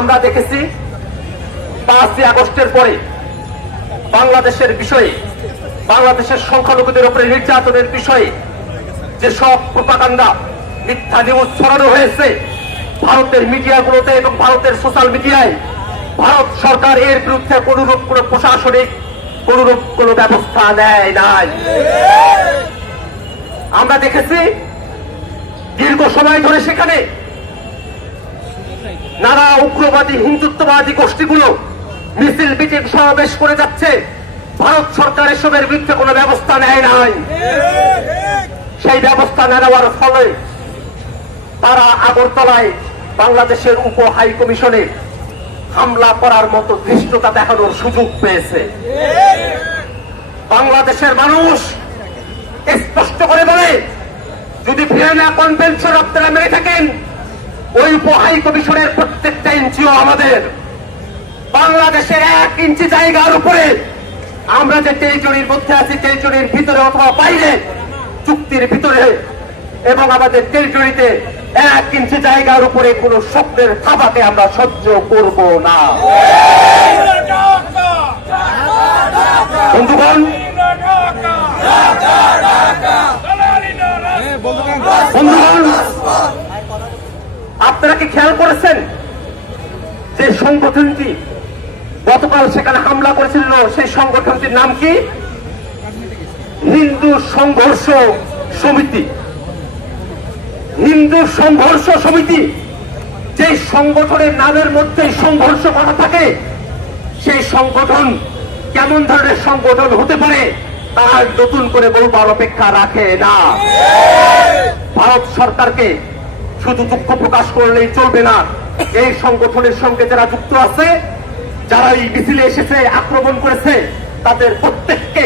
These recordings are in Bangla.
আমরা দেখেছি 5ই আগস্টের পরে বাংলাদেশের বিষয়ে, বাংলাদেশের সংখ্যালঘুদের উপরে নির্যাতনের বিষয়ে যেসব প্রোপাগান্ডা, মিথ্যা নিউজ ছড়ানো হয়েছে ভারতের মিডিয়াগুলোতে এবং ভারতের সোশ্যাল মিডিয়ায়, ভারত সরকার এর বিরুদ্ধে কোনরূপ কোন প্রশাসনিক কোনরূপ কোন ব্যবস্থা নেয় নাই। আমরা দেখেছি দীর্ঘ সময় ধরে সেখানে নানা উগ্রবাদী হিন্দুত্ববাদী গোষ্ঠীগুলো মিছিল মিটিং সমাবেশ করে যাচ্ছে, ভারত সরকার এসবের বিরুদ্ধে কোনো ব্যবস্থা নেয় নাই। সেই ব্যবস্থা না নেওয়ার ফলে তারা আগরতলায় বাংলাদেশের উপ হাই কমিশনে হামলা করার মতো ধৃষ্টতা দেখানোর সুযোগ পেয়েছে। বাংলাদেশের মানুষ স্পষ্ট করে বলে, যদি ভিয়েনা কনভেনশন আপনারা মেনে থাকেন, ওই উপ হাই কমিশনের প্রত্যেকটা ইঞ্চিও আমাদের। বাংলাদেশের 1 ইঞ্চি জায়গার উপরে আমরা যে টেরিটরির মধ্যে আছি, টেরিটরির ভিতরে অথবা বাইরে, চুক্তির ভিতরে এবং আমাদের টেরিটরিতে 1 ইঞ্চি জায়গার উপরে কোন স্বপ্নের থাবাকে আমরা সহ্য করব না। বন্ধুগণ, আপনারা কি খেয়াল করেছেন যে সংগঠনটি গতকাল সেখানে হামলা করেছিল, সেই সংগঠনটির নাম কি? হিন্দু সংঘর্ষ সমিতি। হিন্দু সংঘর্ষ সমিতি, যে সংগঠনের নামের মধ্যে সংঘর্ষ করা থাকে, সেই সংগঠন কেমন ধরনের সংগঠন হতে পারে তার নতুন করে বলবার অপেক্ষা রাখে না। ভারত সরকারকে শুধু দুঃখ প্রকাশ করলেই চলবে না, এই সংগঠনের সঙ্গে যারা যুক্ত আছে, যারা এই মিছিলে এসেছে, আক্রমণ করেছে, তাদের প্রত্যেককে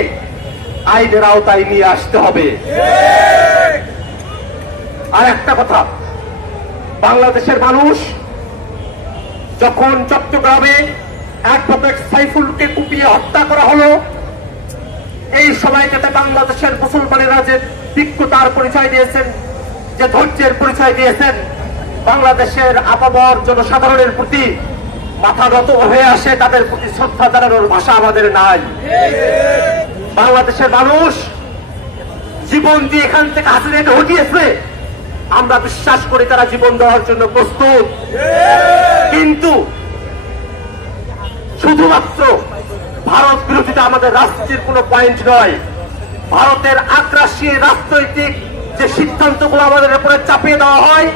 আইনের আওতায় নিয়ে আসতে হবে। আর একটা কথা, বাংলাদেশের মানুষ যখন চট্টগ্রামে অ্যাডভোকেট সাইফুলকে কুপিয়ে হত্যা করা হলো, এই সময়টাতে বাংলাদেশের মুসলমানেরা যে বিজ্ঞতার পরিচয় দিয়েছেন, যে ধৈর্যের পরিচয় দিয়েছেন, বাংলাদেশের আপামর জনসাধারণের প্রতি মাথা নত হয়ে আসে, তাদের প্রতি শ্রদ্ধা জানানোর ভাষা আমাদের নাই। বাংলাদেশের মানুষ জীবন দিয়ে এখান থেকে হাসিনাকে হটিয়েছে, আমরা বিশ্বাস করি তারা জীবন দেওয়ার জন্য প্রস্তুত। কিন্তু শুধুমাত্র ভারত বিরোধিতা আমাদের রাজনীতির কোনো পয়েন্ট নয়। ভারতের আগ্রাসী রাজনৈতিক যে সিদ্ধান্তগুলো আমাদের উপরে চাপিয়ে দেওয়া হয়,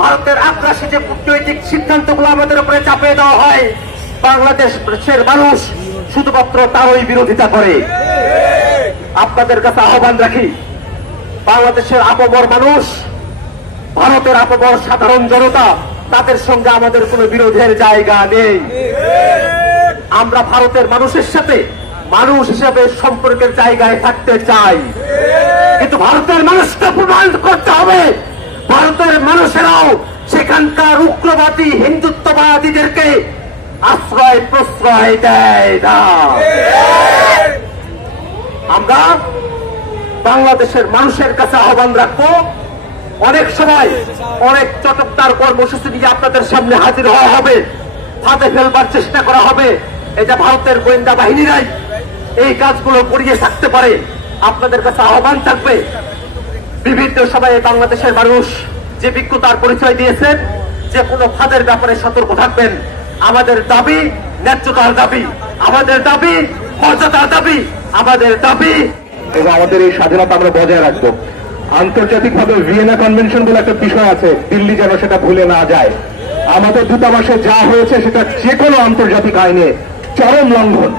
ভারতের আগ্রাসী যে কূটনৈতিক সিদ্ধান্তগুলো আমাদের উপরে চাপিয়ে দেওয়া হয়, বাংলাদেশের মানুষ শুধুমাত্র তারই বিরোধিতা করে। আপনাদের কাছে আহ্বান রাখি, বাংলাদেশের আপামর মানুষ, ভারতের আপামর সাধারণ জনতা, তাদের সঙ্গে আমাদের কোনো বিরোধের জায়গা নেই। আমরা ভারতের মানুষের সাথে মানুষ হিসেবে সম্পর্কের জায়গায় থাকতে চাই, কিন্তু ভারতের মানুষকে প্রমাণ করতে হবে ভারতের মানুষেরাও সেখানকার উগ্রবাদী হিন্দুত্ববাদীদেরকে আশ্রয় প্রশ্রয় দেয় না। আমরা বাংলাদেশের মানুষের কাছে আহ্বান রাখবো, অনেক সময় অনেক চটকদার কর্মসূচি নিয়ে আপনাদের সামনে হাজির হওয়া হবে, ফাঁদে ফেলবার চেষ্টা করা হবে। এটা ভারতের গোয়েন্দা বাহিনীরাই এই কাজগুলো করিয়ে থাকতে পারে। আপনাদের কাছে আহ্বান থাকবে, বিভিন্ন সময়ে বাংলাদেশের মানুষ যে বিজ্ঞতার পরিচয় দিয়েছেন, যে কোনো ফাঁদের ব্যাপারে সতর্ক থাকবেন। আমাদের দাবি ন্যায্যতার দাবি, আমাদের দাবি মর্যাদার দাবি, আমাদের দাবি এবং আমাদের এই স্বাধীনতা আমরা বজায় রাখবো। আন্তর্জাতিকভাবে ভিয়েনা কনভেনশন বলে একটা বিষয় আছে, দিল্লি যেন সেটা ভুলে না যায়। আমাদের দূতাবাসে যা হয়েছে সেটা যে কোনো আন্তর্জাতিক আইনে চরম লঙ্ঘন।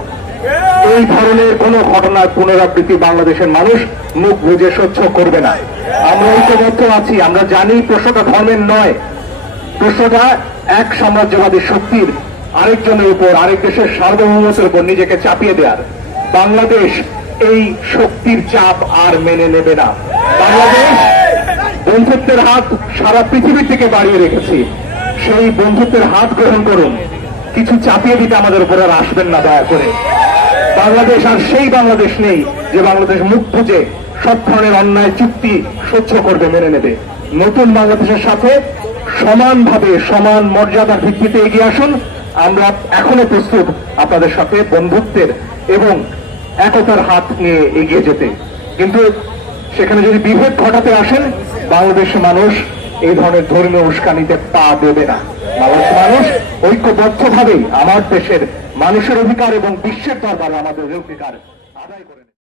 এই ধরনের কোন ঘটনার পুনরাবৃত্তি বাংলাদেশের মানুষ মুখ বুজে সহ্য করবে না। আমরা ঐক্যবদ্ধ আছি, আমরা জানি প্রশ্নটা ধর্মের নয়, প্রশ্নটা এক সাম্রাজ্যবাদী শক্তির আরেকজনের উপর, আরেক দেশের সার্বভৌমত্বের উপর নিজেকে চাপিয়ে দেওয়ার। বাংলাদেশ এই শক্তির চাপ আর মেনে নেবে না। বাংলাদেশ বন্ধুত্বের হাত সারা পৃথিবীর থেকে বাড়িয়ে রেখেছি, সেই বন্ধুত্বের হাত গ্রহণ করুন। কিছু চাপিয়ে দিতে আমাদের উপর আর আসবেন না দয়া করে। বাংলাদেশ আর সেই বাংলাদেশ নেই যে বাংলাদেশ মুখ বুজে সব ধরনের অন্যায় চুক্তি সহ্য করবে, মেনে নেবে। নতুন বাংলাদেশের সাথে সমানভাবে সমান মর্যাদার ভিত্তিতে এগিয়ে আসুন। আমরা এখনো প্রস্তুত আপনাদের সাথে বন্ধুত্বের এবং একতার হাত নিয়ে এগিয়ে যেতে। কিন্তু সেখানে যদি বিভেদ ঘটাতে আসেন, বাংলাদেশের মানুষ এই ধরনের ধর্মীয় উস্কানিতে পা দেবে না। বাংলাদেশের মানুষ ঐক্যবদ্ধভাবেই আমার দেশের মানুষের অধিকার এবং বিশ্বের দরবারে আমাদের অধিকার আদায় করে